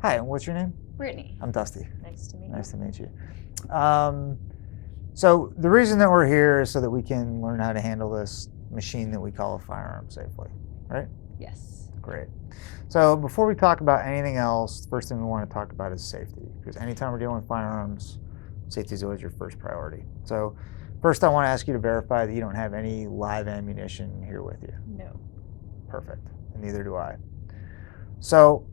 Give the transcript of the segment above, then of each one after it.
Hi, and what's your name? Brittany. I'm Dusty. Nice to meet you. Nice to meet you. So the reason that we're here is so that we can learn how to handle this machine that we call a firearm safely, right? Yes. Great. So before we talk about anything else, the first thing we want to talk about is safety, because anytime we're dealing with firearms, safety is always your first priority. So first I want to ask you to verify that you don't have any live ammunition here with you. No. Perfect. And neither do I. So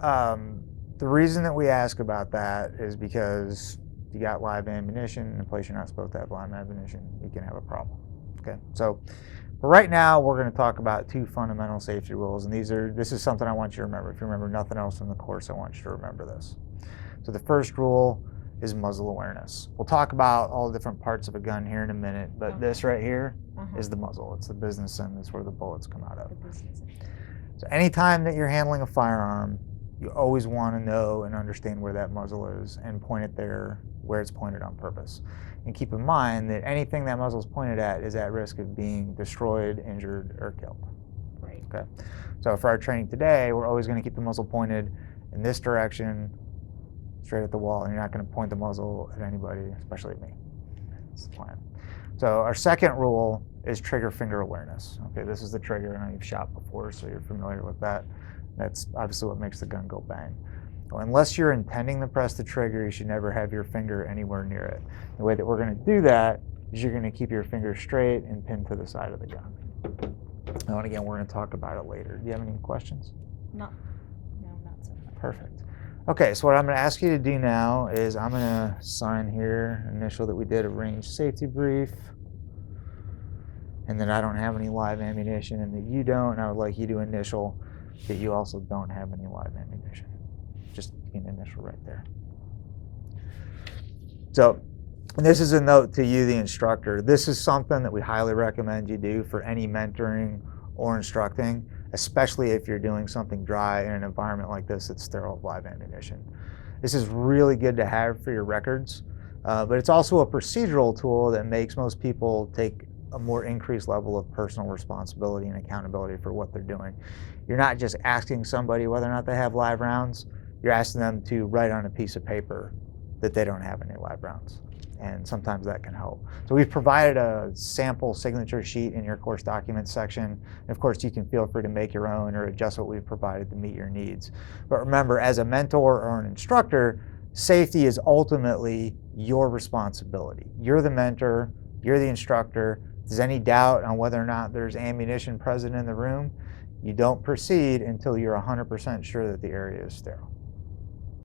the reason that we ask about that is because if you got live ammunition in a place you're not supposed to have live ammunition, you can have a problem. Okay, so but right now we're going to talk about two fundamental safety rules, and this is something I want you to remember. If you remember nothing else in the course, I want you to remember this. So the first rule is muzzle awareness. We'll talk about all the different parts of a gun here in a minute, but this right here is the muzzle. It's the business end. It's where the bullets come out of. So anytime that you're handling a firearm, you always want to know and understand where that muzzle is and point it there where it's pointed on purpose. And keep in mind that anything that muzzle is pointed at is at risk of being destroyed, injured, or killed. Right. Okay. So for our training today, we're always going to keep the muzzle pointed in this direction, straight at the wall, and you're not going to point the muzzle at anybody, especially at me. That's the plan. So our second rule is trigger finger awareness. Okay, this is the trigger. I know you've shot before, so you're familiar with that. That's obviously what makes the gun go bang. Well, unless you're intending to press the trigger, you should never have your finger anywhere near it. The way that we're going to do that is you're going to keep your finger straight and pinned to the side of the gun. And again, we're going to talk about it later. Do you have any questions? No, not so much. Perfect. Okay, so what I'm going to ask you to do now is I'm going to sign here, initial that we did a range safety brief, and that I don't have any live ammunition, and that you don't, and I would like you to initial that you also don't have any live ammunition. Just an initial right there. So, and this is a note to you, the instructor. This is something that we highly recommend you do for any mentoring or instructing, especially if you're doing something dry in an environment like this that's sterile of live ammunition. This is really good to have for your records, but it's also a procedural tool that makes most people take a more increased level of personal responsibility and accountability for what they're doing. You're not just asking somebody whether or not they have live rounds, you're asking them to write on a piece of paper that they don't have any live rounds. And sometimes that can help. So we've provided a sample signature sheet in your course documents section. And of course, you can feel free to make your own or adjust what we've provided to meet your needs. But remember, as a mentor or an instructor, safety is ultimately your responsibility. You're the mentor, you're the instructor. If there's any doubt on whether or not there's ammunition present in the room, you don't proceed until you're 100% sure that the area is sterile.